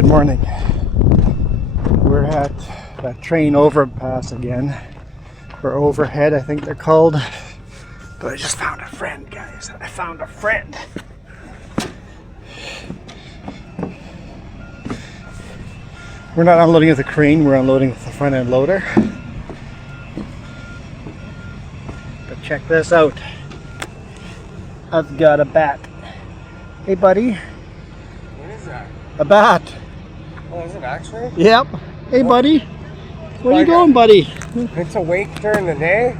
Good morning. We're at that train overpass again, or overhead I think they're called. But I just found a friend, guys. I found a friend. We're not unloading with the crane, we're unloading with the front end loader. But check this out. I've got a bat. Hey buddy. What is that? A bat. Oh, is it actually? Yep. Hey buddy. Where are you going, buddy? It's awake during the day?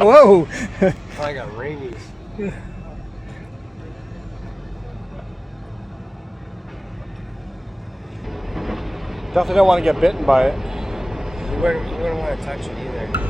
Whoa! I got rainies. Definitely don't want to get bitten by it. You wouldn't want to touch it either.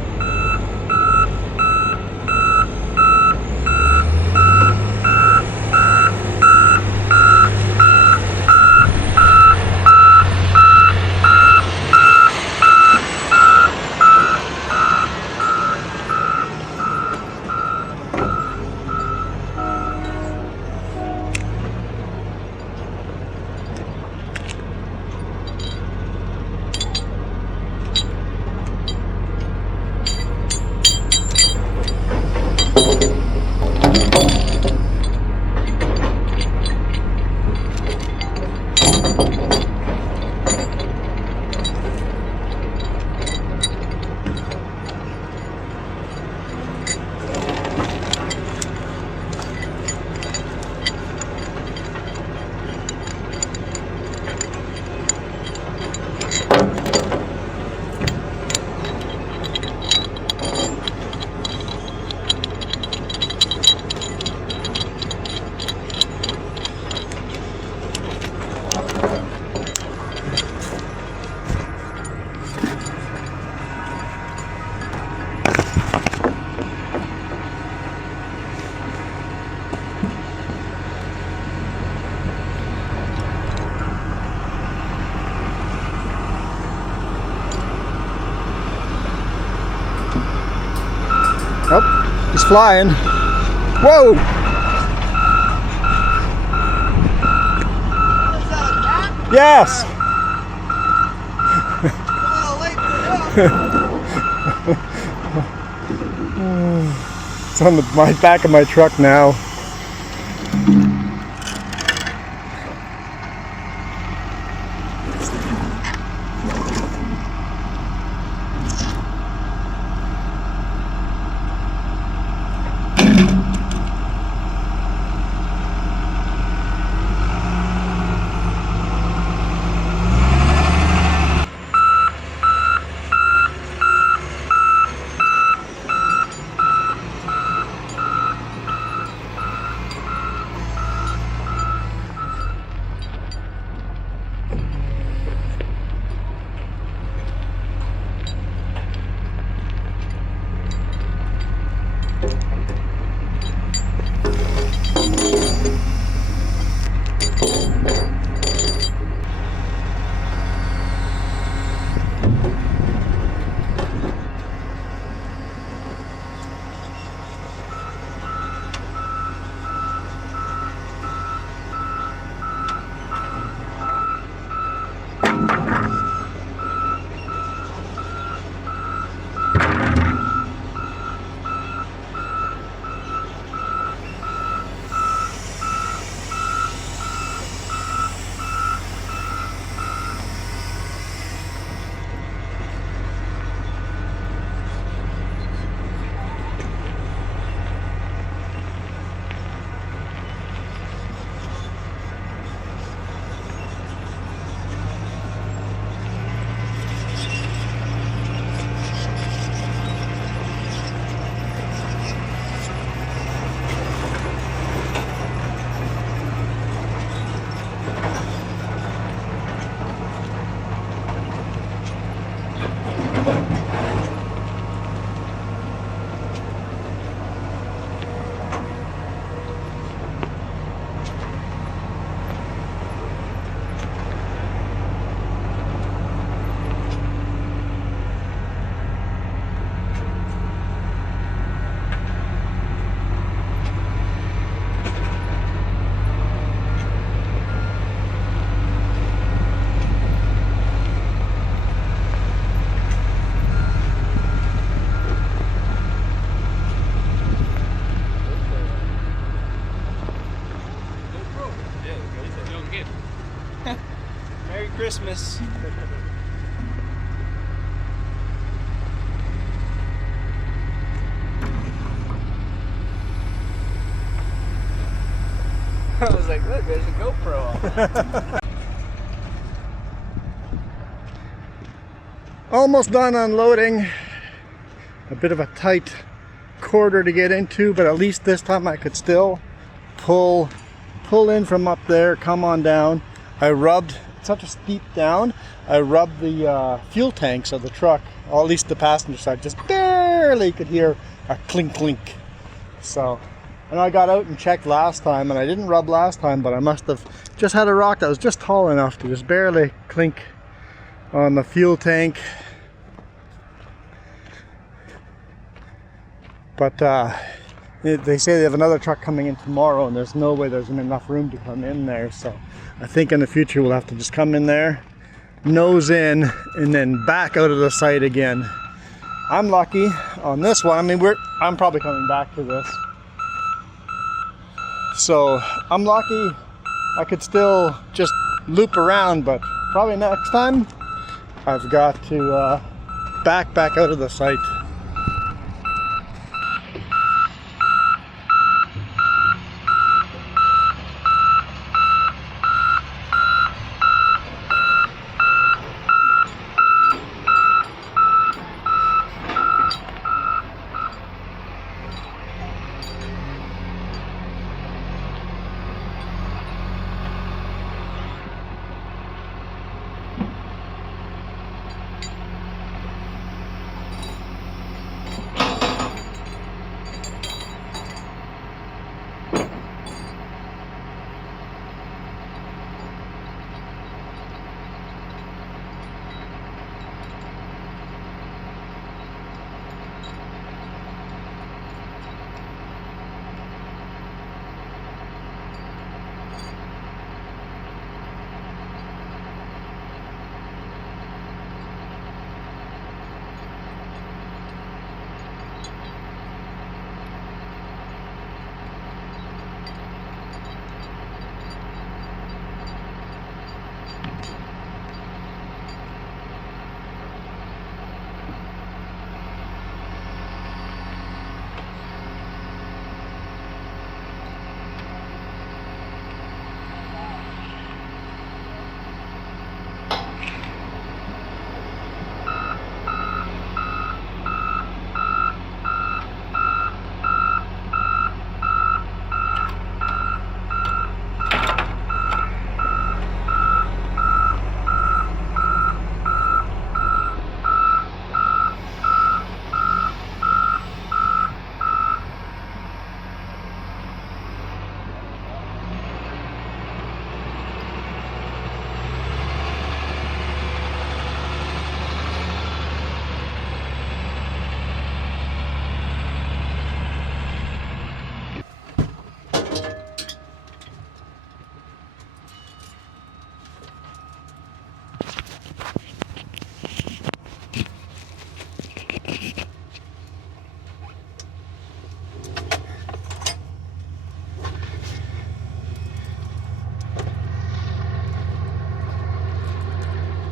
Oh, he's flying. Whoa! Yes! It's on the back of my truck now. Christmas. I was like, look, there's a GoPro. Almost done unloading. A bit of a tight corridor to get into, but at least this time I could still pull in from up there, come on down. I rubbed, it's such a steep down, I rubbed the fuel tanks of the truck, or at least the passenger side, just barely could hear a clink clink. So, and I got out and checked last time, and I didn't rub last time, but I must have just had a rock that was just tall enough to just barely clink on the fuel tank. But they say they have another truck coming in tomorrow, and there's no way there's enough room to come in there. So I think in the future we'll have to just come in there, nose in, and then back out of the site again. I'm lucky on this one. I mean, I'm probably coming back to this. So I'm lucky I could still just loop around, but probably next time I've got to back out of the site.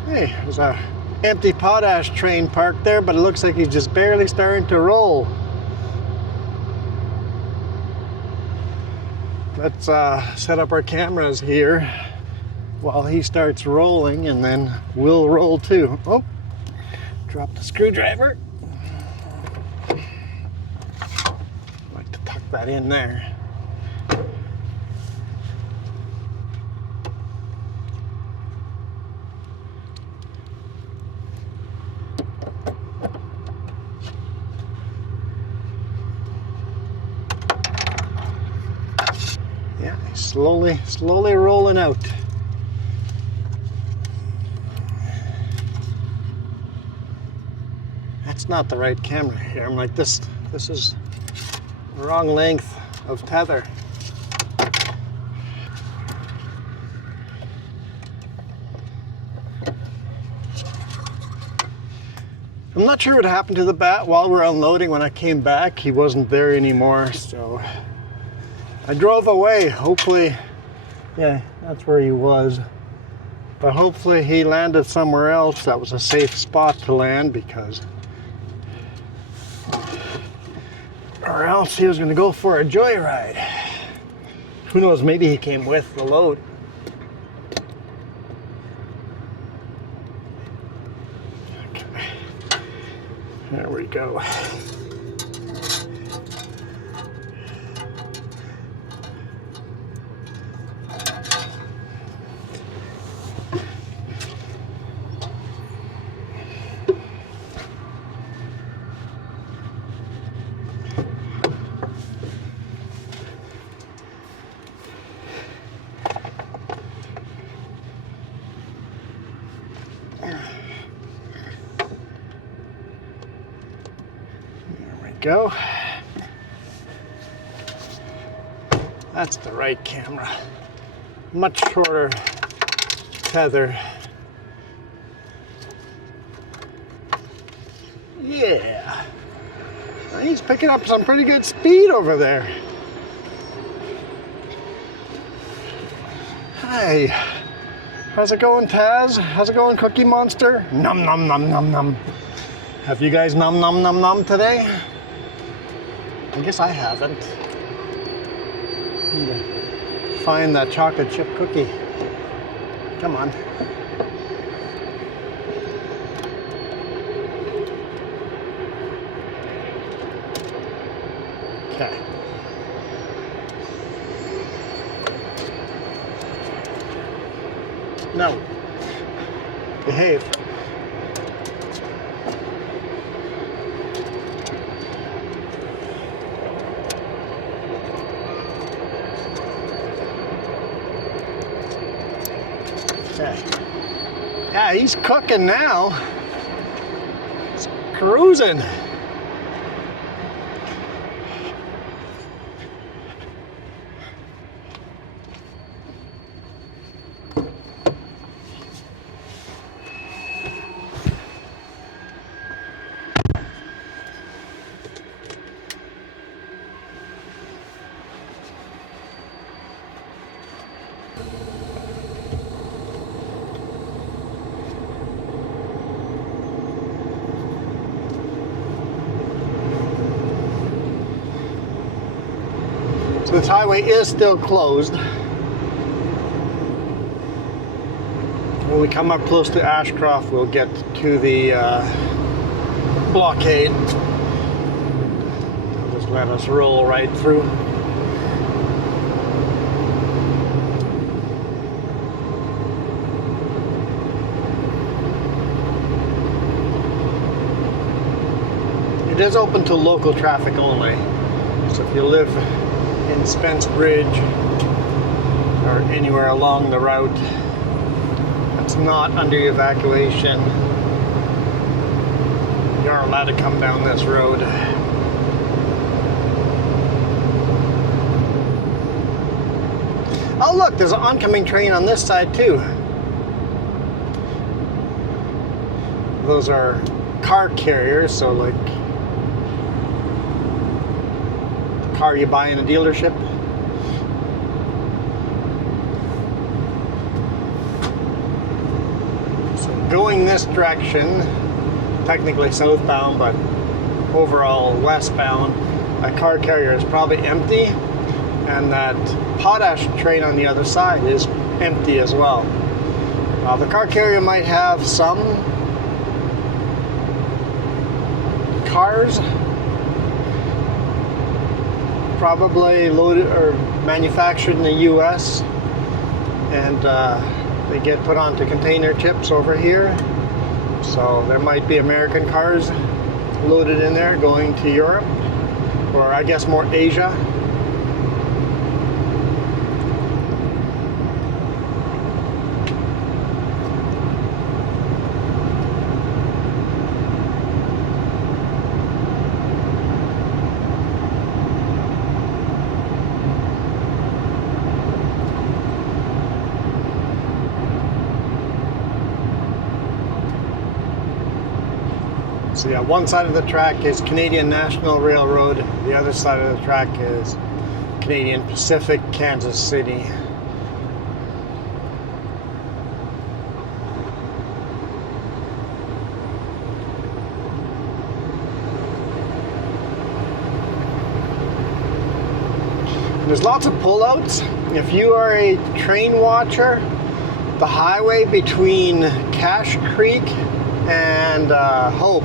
Hey, there's a empty potash train parked there, but it looks like he's just barely starting to roll. Let's set up our cameras here while he starts rolling, and then we'll roll too. Oh, drop the screwdriver. Like to tuck that in there. Slowly rolling out. That's not the right camera here. I'm like, this is the wrong length of tether. I'm not sure what happened to the bat while we're unloading. When I came back, he wasn't there anymore, so I drove away. Hopefully, yeah, that's where he was. But hopefully he landed somewhere else that was a safe spot to land, because or else he was going to go for a joyride. Who knows, maybe he came with the load. Okay. There we go. Go. That's the right camera. Much shorter tether. Yeah. He's picking up some pretty good speed over there. Hi. How's it going, Taz? How's it going, Cookie Monster? Num num num num num. Have you guys num num num num today? I guess I haven't. Need to find that chocolate chip cookie. Come on. Okay. No. Behave. Okay. Yeah, he's cooking now. He's cruising. So this highway is still closed. When we come up close to Ashcroft, we'll get to the blockade. They'll just let us roll right through. It is open to local traffic only. So if you live in Spence Bridge or anywhere along the route that's not under evacuation, you aren't allowed to come down this road. Oh look, there's an oncoming train on this side too. Those are car carriers, so like car you buy in a dealership. So going this direction, technically southbound, but overall westbound, a car carrier is probably empty, and that potash train on the other side is empty as well. The car carrier might have some cars, probably loaded or manufactured in the US, and they get put onto container ships over here. So there might be American cars loaded in there going to Europe, or I guess more Asia. So yeah, one side of the track is Canadian National Railroad, the other side of the track is Canadian Pacific, Kansas City. There's lots of pullouts. If you are a train watcher, the highway between Cache Creek and Hope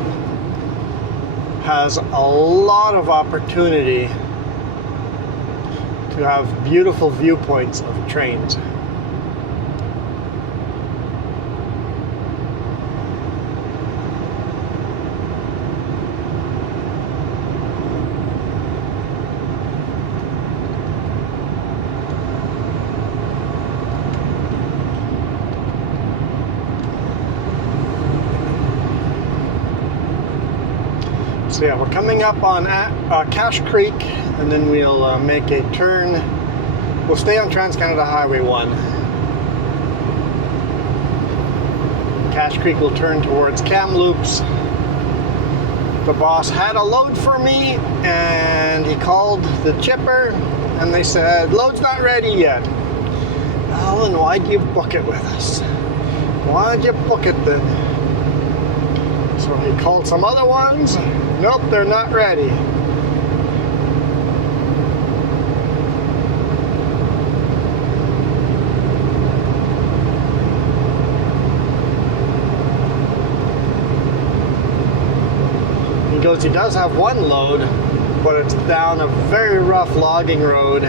has a lot of opportunity to have beautiful viewpoints of trains. So yeah, we're coming up on Cache Creek, and then we'll make a turn. We'll stay on Trans-Canada Highway 1. Cache Creek will turn towards Kamloops. The boss had a load for me, and he called the chipper, and they said, load's not ready yet. Well, then why'd you book it with us? Why'd you book it then? So he called some other ones. Nope, they're not ready. He goes, he does have one load, but it's down a very rough logging road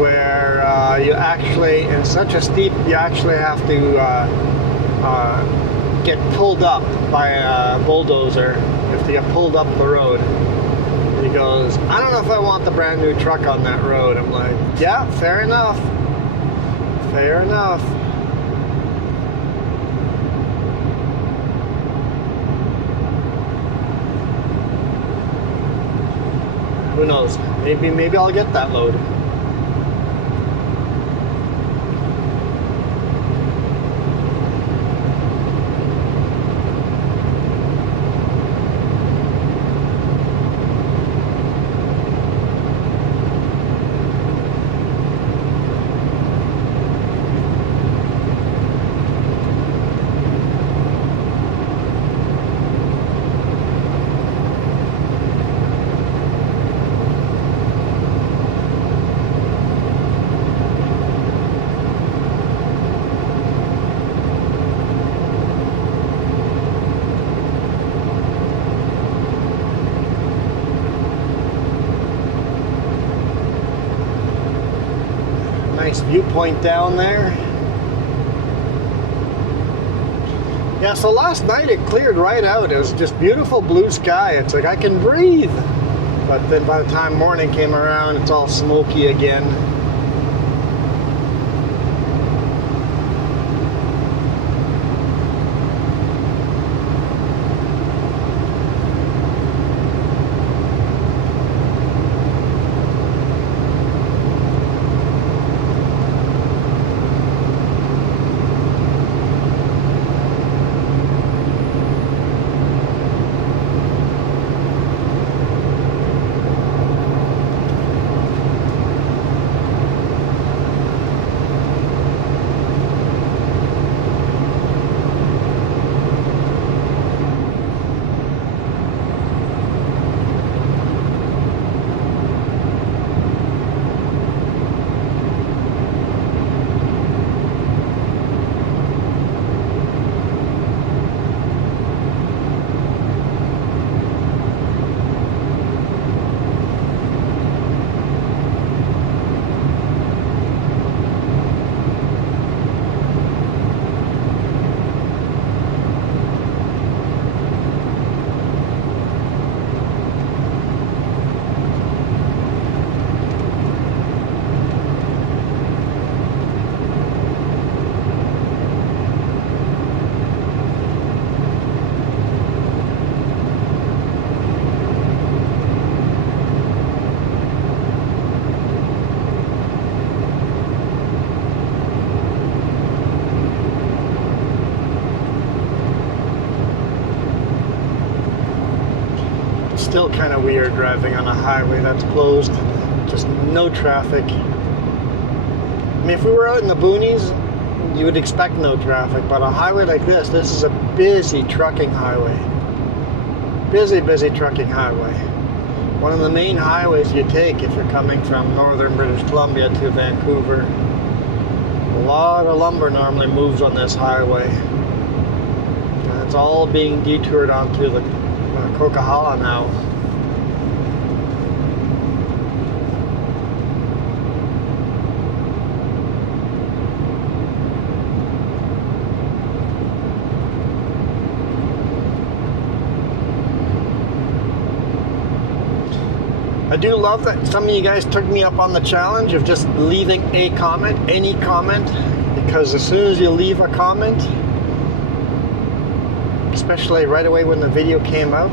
where you actually, in such a steep, you actually have to get pulled up by a bulldozer if they get pulled up the road. And he goes, I don't know if I want the brand new truck on that road. I'm like, yeah, fair enough. Fair enough. Who knows? Maybe I'll get that load. Nice viewpoint down there. Yeah, so last night it cleared right out. It was just beautiful blue sky. It's like I can breathe. But then by the time morning came around, it's all smoky again. Still kind of weird driving on a highway that's closed, just no traffic. I mean, if we were out in the boonies, you would expect no traffic, but a highway like this is a busy trucking highway. Busy trucking highway. one of the main highways you take if you're coming from northern British Columbia to Vancouver. A lot of lumber normally moves on this highway. And it's all being detoured onto the Coquihalla now. I do love that some of you guys took me up on the challenge of just leaving a comment, any comment, because as soon as you leave a comment, especially right away when the video came out,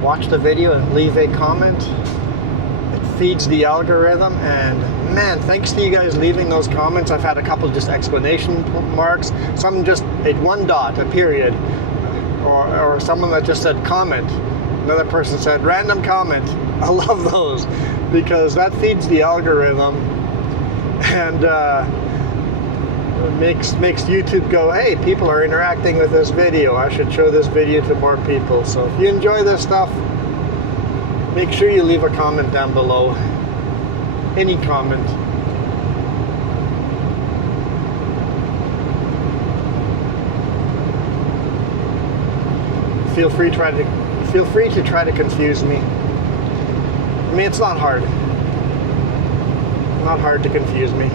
watch the video and leave a comment. It feeds the algorithm, and man, thanks to you guys leaving those comments, I've had a couple just exclamation marks, some just a one dot, a period, or someone that just said comment. Another person said random comment. I love those because that feeds the algorithm and makes YouTube go, hey, people are interacting with this video. I should show this video to more people. So if you enjoy this stuff, make sure you leave a comment down below. Any comment. Feel free to try to confuse me. I mean, it's not hard. Not hard to confuse me.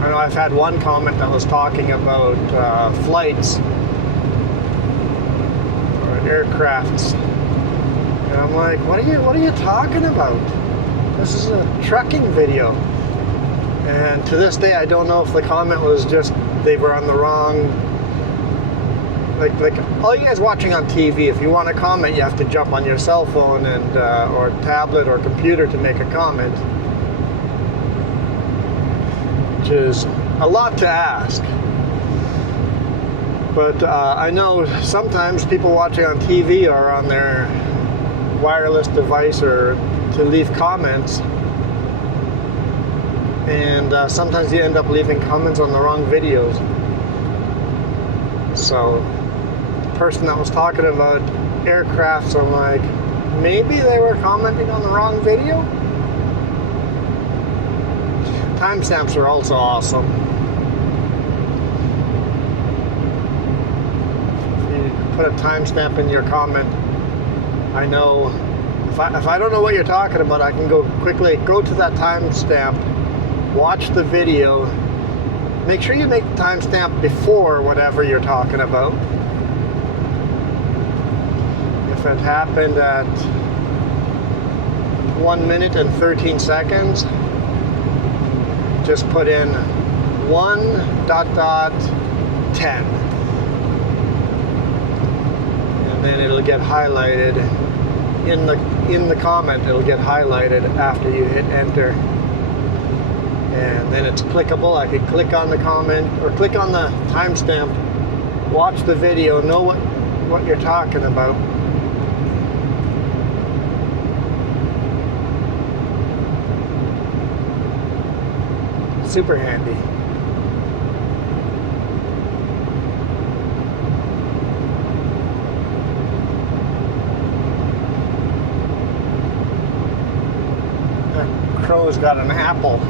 I know I've had one comment that was talking about flights or aircrafts, and I'm like, what are you talking about? This is a trucking video. And to this day, I don't know if the comment was just they were on the wrong. Like all you guys watching on TV, if you want to comment, you have to jump on your cell phone and or tablet or computer to make a comment, which is a lot to ask. But I know sometimes people watching on TV are on their wireless device or to leave comments, and sometimes you end up leaving comments on the wrong videos. So person that was talking about aircraft, so I'm like, maybe they were commenting on the wrong video? Timestamps are also awesome. If you put a timestamp in your comment, I know if I don't know what you're talking about, I can go quickly go to that timestamp, watch the video, make sure you make the timestamp before whatever you're talking about. If it happened at 1 minute and 13 seconds, just put in 1:10, and then it'll get highlighted in the comment. It'll get highlighted after you hit enter, and then it's clickable. I could click on the comment or click on the timestamp, watch the video, know what you're talking about. Super handy. That crow's got an apple.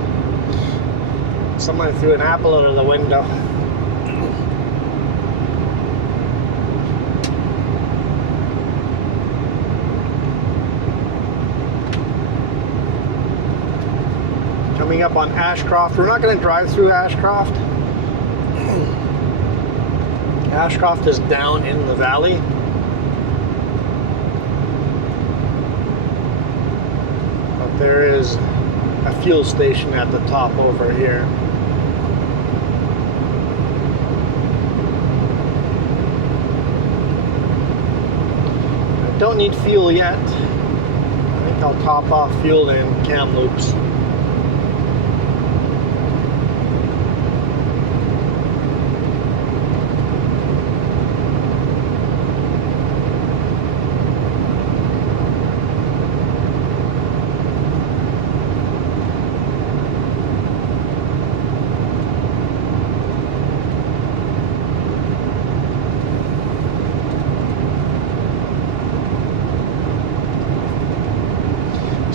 Someone threw an apple out of the window. Coming up on Ashcroft. We're not going to drive through Ashcroft. Ashcroft is down in the valley. But there is a fuel station at the top over here. I don't need fuel yet. I think I'll top off fuel in Kamloops.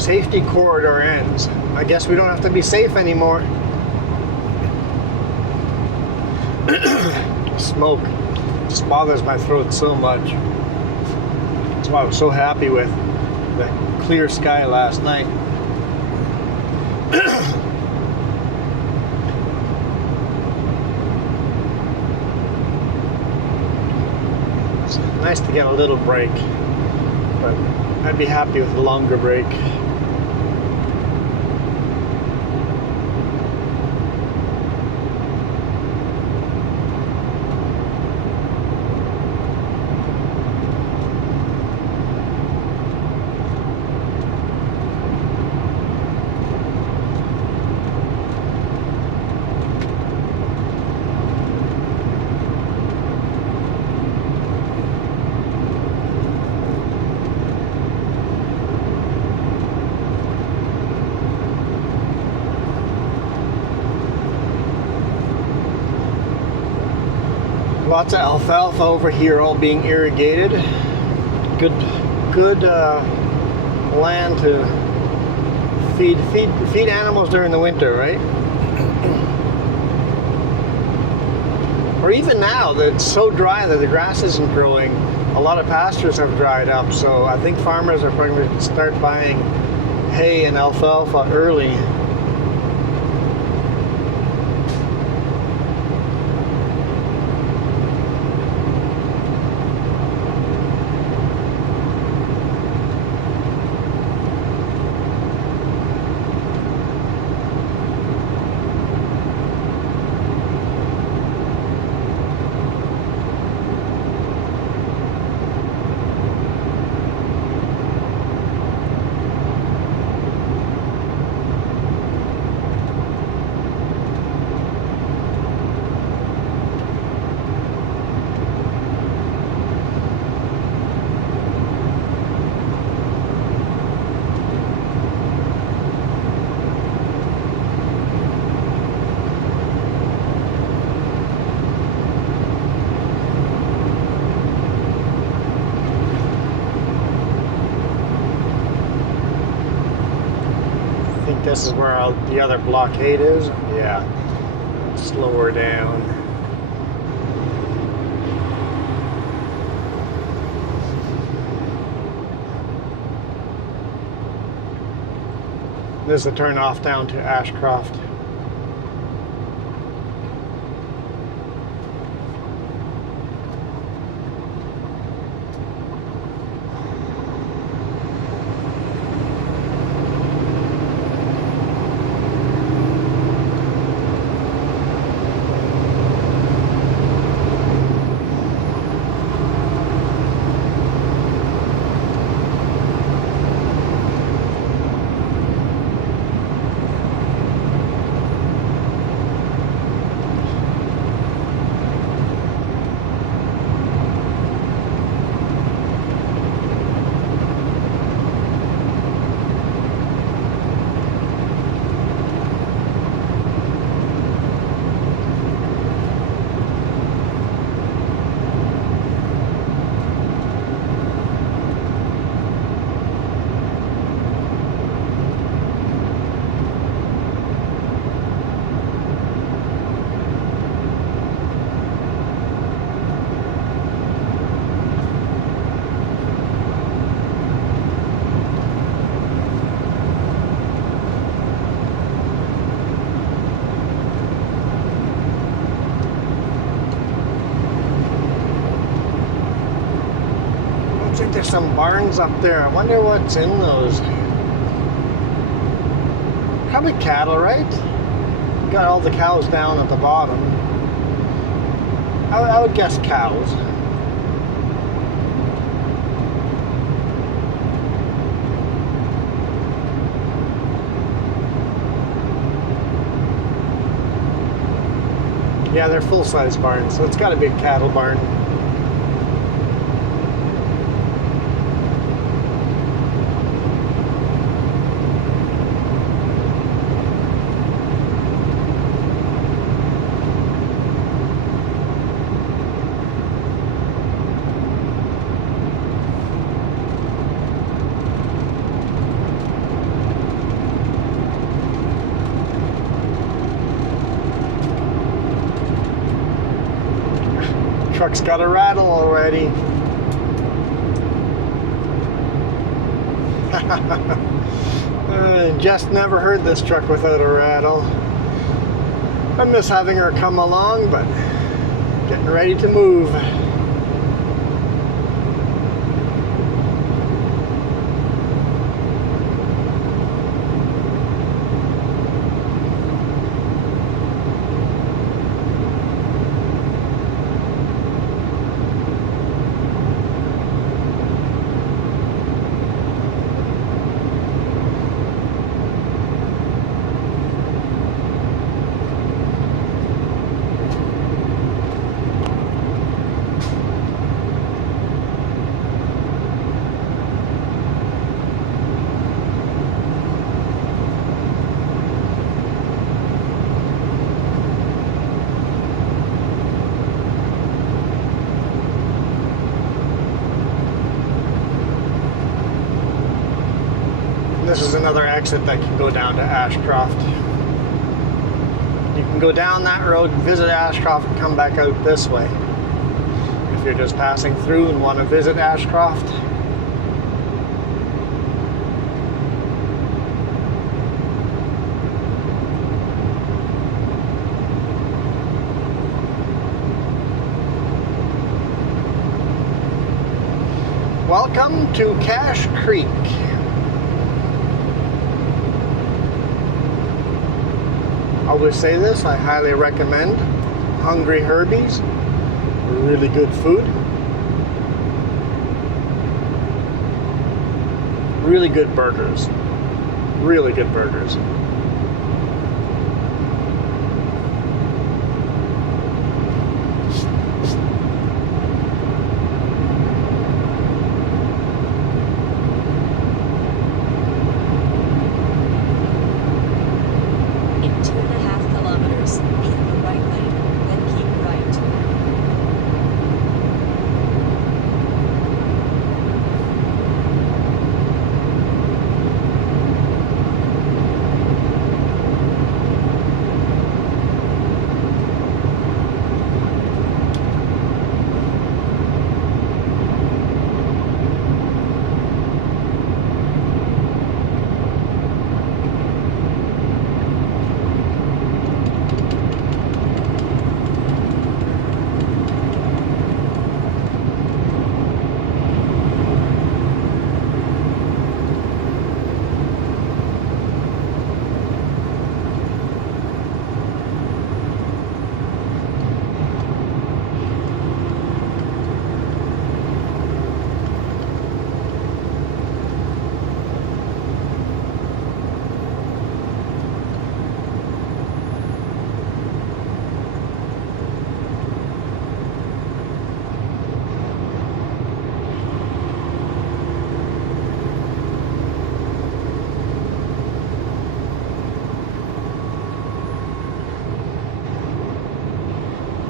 safety corridor ends. I guess we don't have to be safe anymore. Smoke just bothers my throat so much. That's why I was so happy with the clear sky last night. It's nice to get a little break, but I'd be happy with a longer break. Lots of alfalfa over here, all being irrigated. Good land to feed animals during the winter, right? Or even now that it's so dry that the grass isn't growing, a lot of pastures have dried up. So I think farmers are probably going to start buying hay and alfalfa early. This is where the other blockade is. Yeah. Slow her down. This is the turn off down to Ashcroft. There's some barns up there. I wonder what's in those. Probably cattle, right? Got all the cows down at the bottom. I would guess cows. Yeah, they're full-size barns, so it's got to be a cattle barn. Truck's got a rattle already. Just never heard this truck without a rattle. I miss having her come along, but getting ready to move. This is another exit that can go down to Ashcroft. You can go down that road, visit Ashcroft, and come back out this way. If you're just passing through and want to visit Ashcroft. Welcome to Cache Creek. I always say this, I highly recommend Hungry Herbie's. Really good food. Really good burgers. Really good burgers.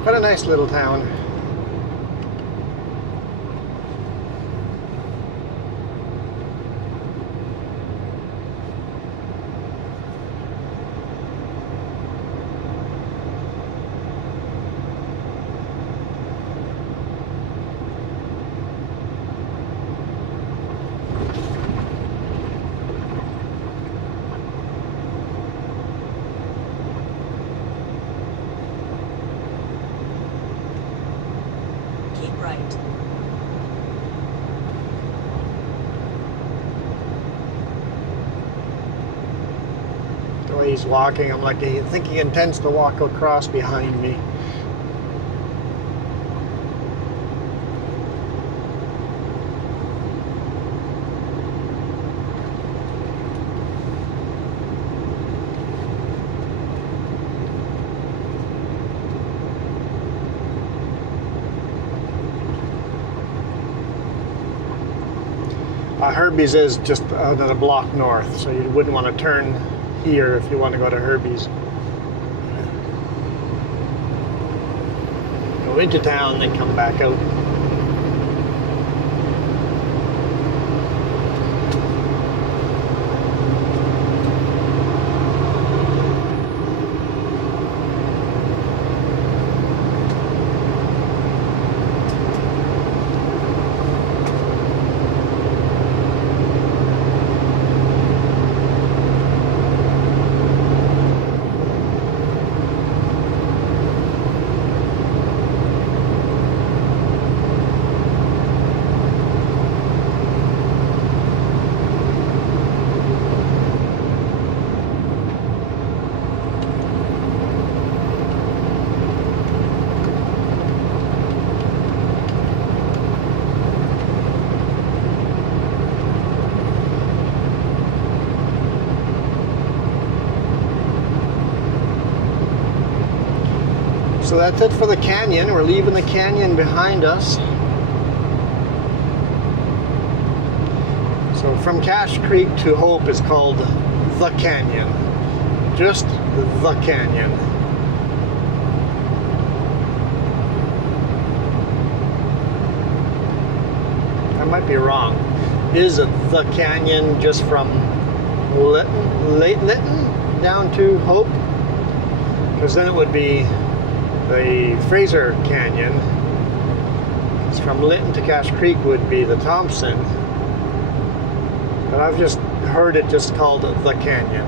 What a nice little town. The way he's walking, I'm like, I think he intends to walk across behind me. Herbie's is just another block north, so you wouldn't want to turn here if you want to go to Herbie's. Go into town, then come back out. So that's it for the canyon. We're leaving the canyon behind us. So from Cache Creek to Hope is called the Canyon. Just the Canyon. I might be wrong. Is the canyon just from Lytton down to Hope? Because then it would be the Fraser Canyon. Because from Lytton to Cache Creek would be the Thompson. But I've just heard it just called the canyon.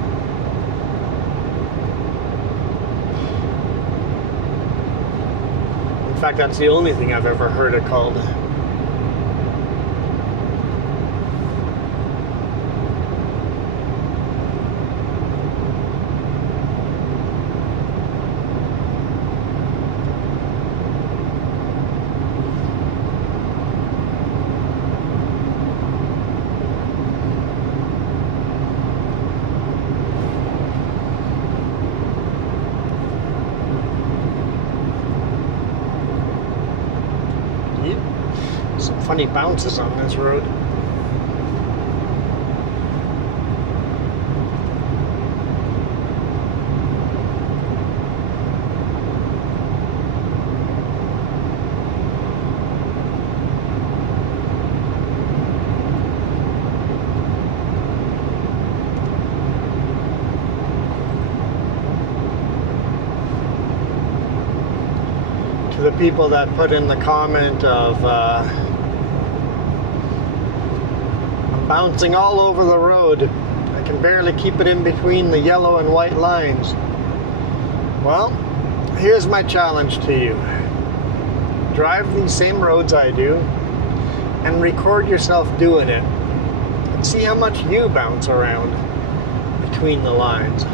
In fact, that's the only thing I've ever heard it called. Some funny bounces on this road. To the people that put in the comment of bouncing all over the road. I can barely keep it in between the yellow and white lines. Well, here's my challenge to you. Drive these same roads I do and record yourself doing it. And see how much you bounce around between the lines.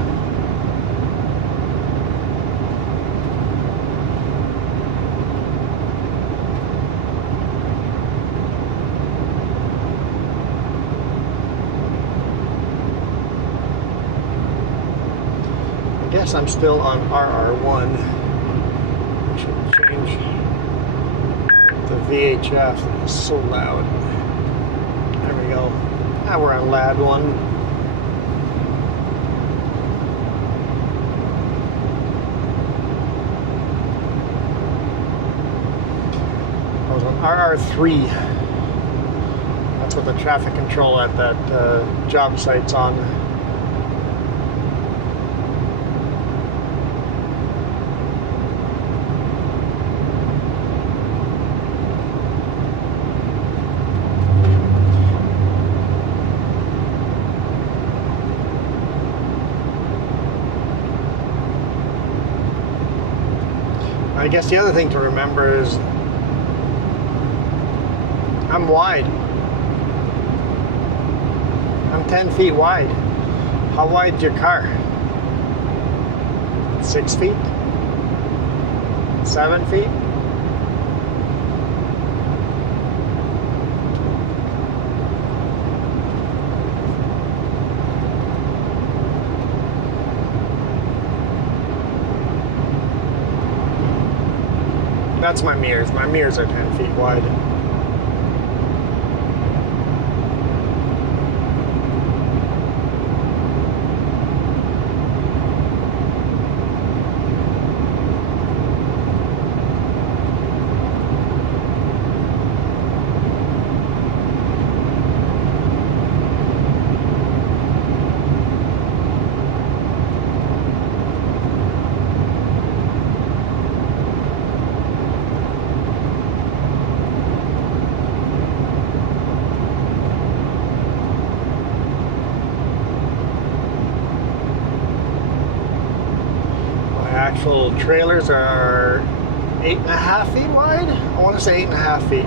I guess I'm still on RR1. I should change the VHF. It's so loud. There we go. Now we're on LAD 1. I was on RR3. That's what the traffic control at that job site's on. I guess the other thing to remember is I'm wide. I'm 10 feet wide. How wide's your car? 6 feet? 7 feet? That's my mirrors. My mirrors are 10 feet wide. Actual trailers are 8.5 feet wide. I want to say 8.5 feet.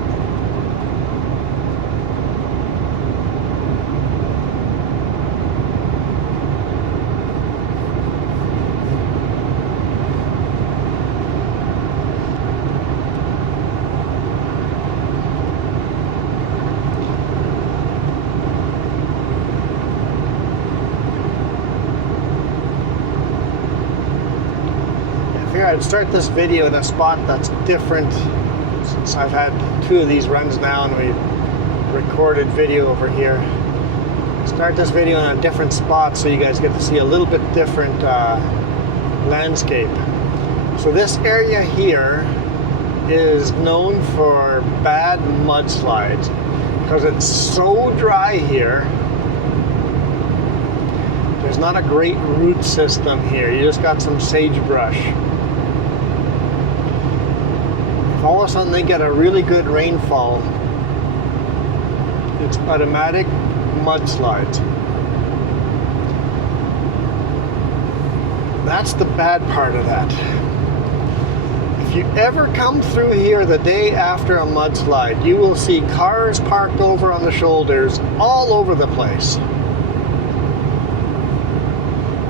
I I'd start this video in a spot that's different, since I've had 2 of these runs now and we've recorded video over here. Start this video in a different spot so you guys get to see a little bit different landscape. So this area here is known for bad mudslides because it's so dry here. There's not a great root system here. You just got some sagebrush. If all of a sudden they get a really good rainfall, it's automatic mudslides. That's the bad part of that. If you ever come through here the day after a mudslide, you will see cars parked over on the shoulders all over the place.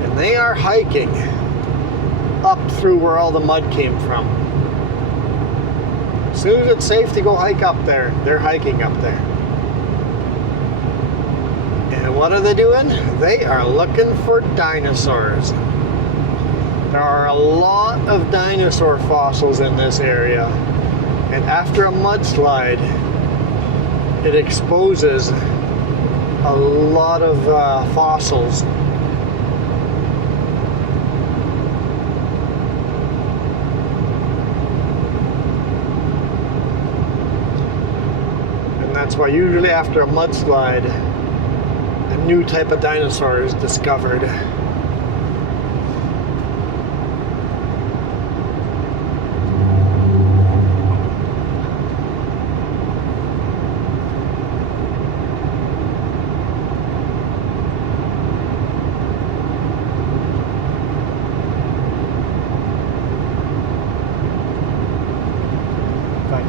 And they are hiking up through where all the mud came from. As soon as it's safe to go hike up there, they're hiking up there. And what are they doing? They are looking for dinosaurs. There are a lot of dinosaur fossils in this area, and after a mudslide, it exposes a lot of fossils. And that's why usually after a mudslide, a new type of dinosaur is discovered.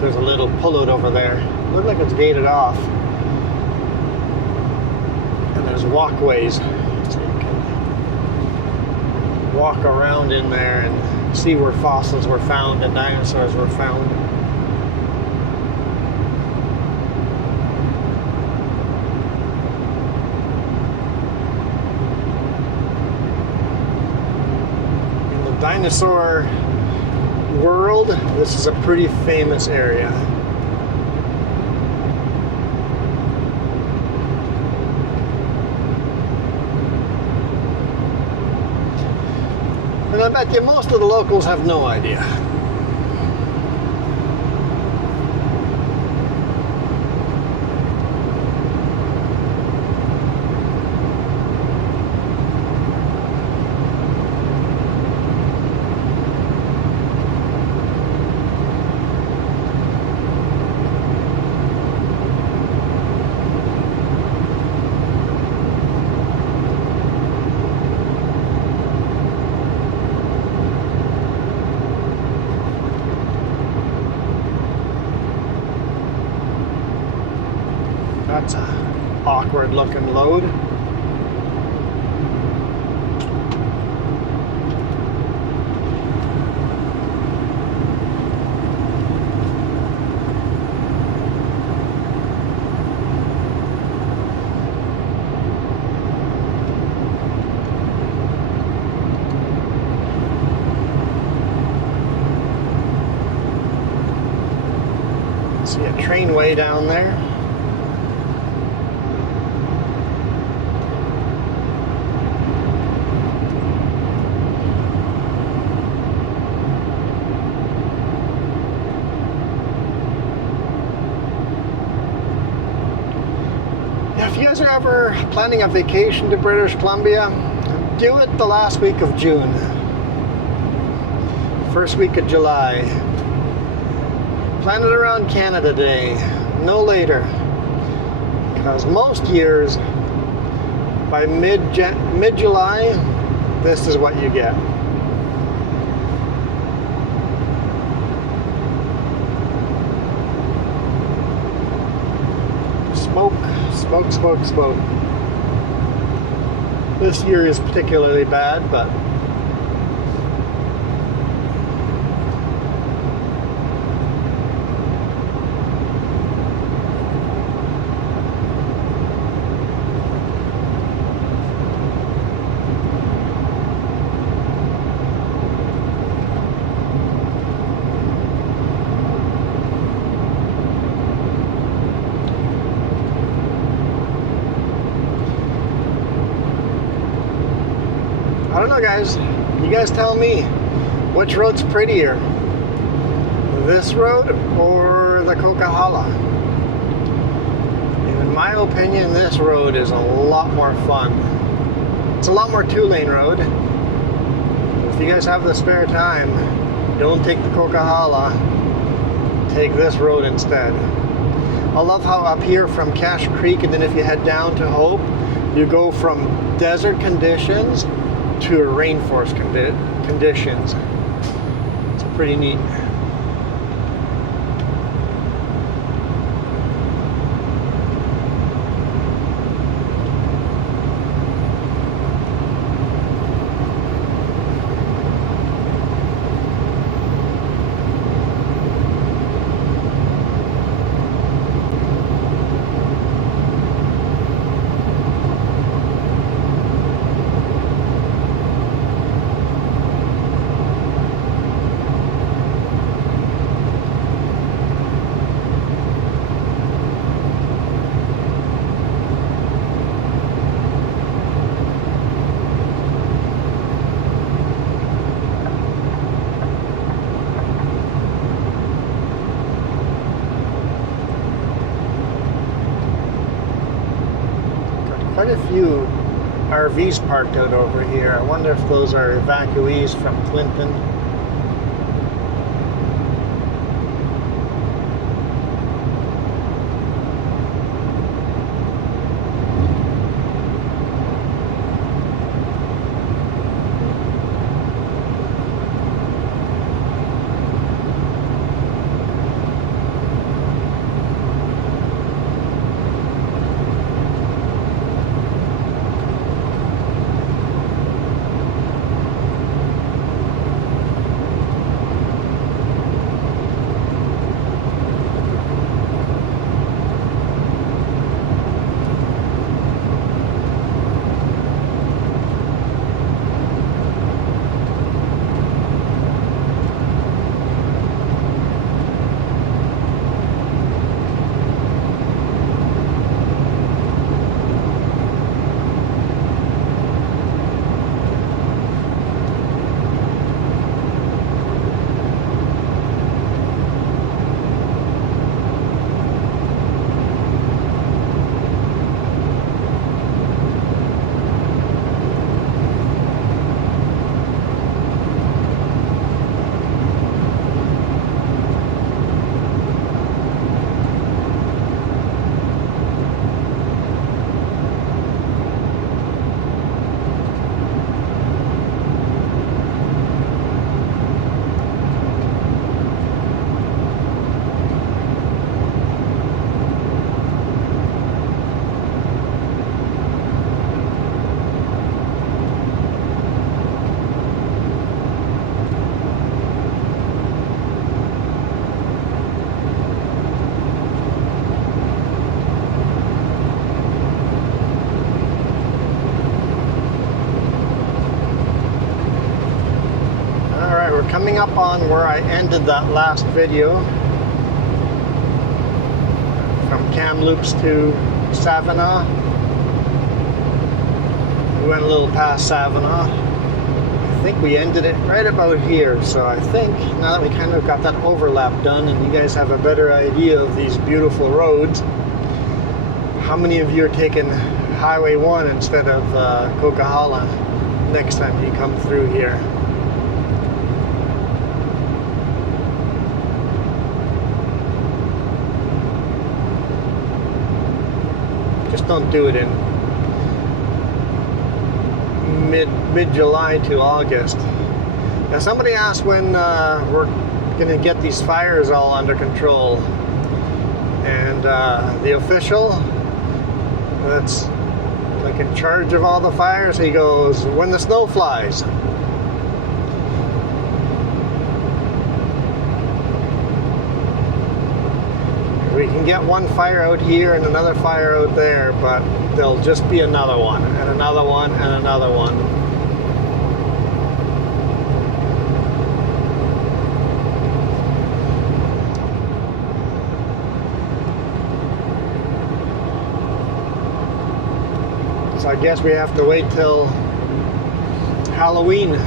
There's a little pullout over there. Looks like it's gated off. And there's walkways, so you can walk around in there and see where fossils were found and dinosaurs were found. In the dinosaur world, this is a pretty famous area. And I bet you most of the locals have no idea. That's a awkward looking load. See a trainway down there. If you guys are ever planning a vacation to British Columbia, do it the last week of June, first week of July. Plan it around Canada Day, no later, because most years by mid-July, this is what you get. Smoke, smoke, smoke, smoke. This year is particularly bad, but don't know, guys. You guys tell me, which road's prettier? This road or the Coquihalla? In my opinion, this road is a lot more fun. It's a lot more two-lane road. If you guys have the spare time, don't take the Coquihalla. Take this road instead. I love how up here from Cache Creek, and then if you head down to Hope, you go from desert conditions to rainforest conditions. It's pretty neat. Quite a few RVs parked out over here. I wonder if those are evacuees from Clinton. Coming up on where I ended that last video, from Kamloops to Savannah. We went a little past Savannah. I think we ended it right about here, so I think now that we kind of got that overlap done and you guys have a better idea of these beautiful roads, how many of you are taking Highway 1 instead of Coquihalla next time you come through here? Just don't do it in mid-July to August. Now somebody asked when we're gonna get these fires all under control, and the official that's like in charge of all the fires, he goes, when the snow flies. We can get one fire out here and another fire out there, but there'll just be another one, and another one, and another one. So I guess we have to wait till Halloween.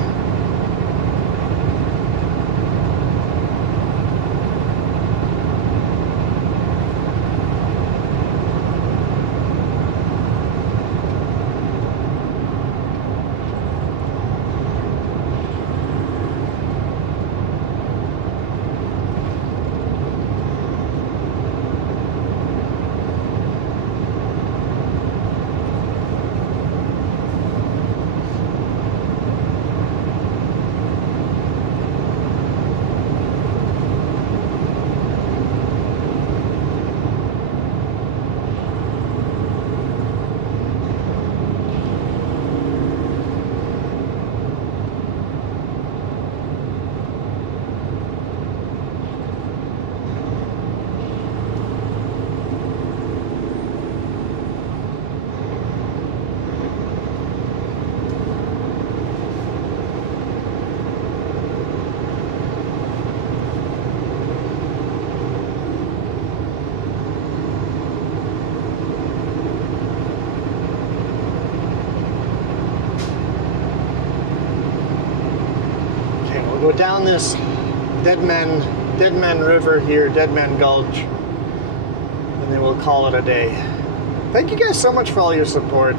Go down this Dead Man River here, Dead Man Gulch, and then we'll call it a day. Thank you guys so much for all your support.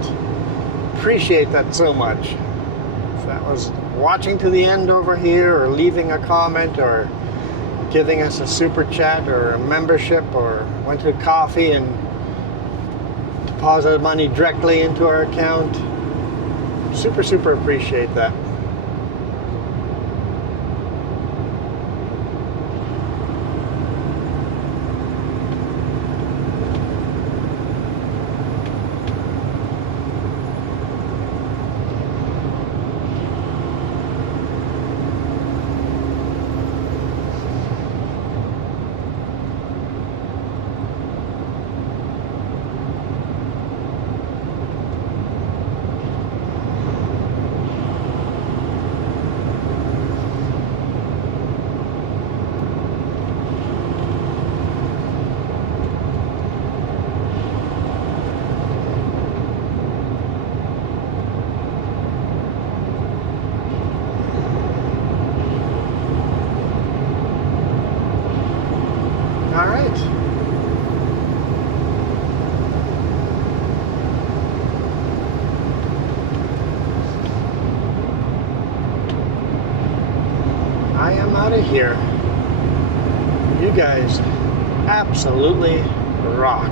Appreciate that so much. If that was watching to the end over here, or leaving a comment, or giving us a super chat, or a membership, or went to coffee and deposited money directly into our account. Super appreciate that. I am out of here. You guys absolutely rock.